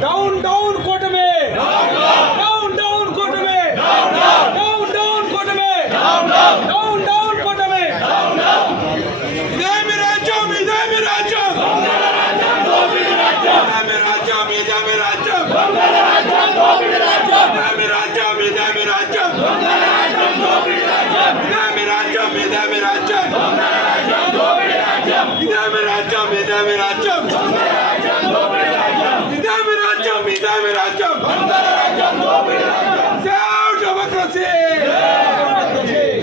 Down, down, Kotame! Down, down, Kotame! Down, down, Kotame! Down, down, Kotame! Idame Rajam! Idame Rajam! Idame Rajam! Idame Rajam! Idame Rajam! Idame Rajam! Idame Rajam! Idame Rajam! Idame Rajam! Idame Rajam! Idame Rajam! Idame Rajam! Sound democracy!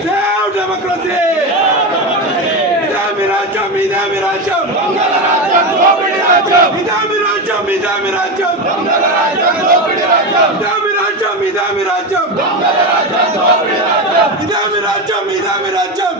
Sound democracy! Idame Rajam! Idame Rajam! Idame Rajam! Idame Rajam! Idame Rajam! Idame Rajam! Idame Rajam! Idame Rajam!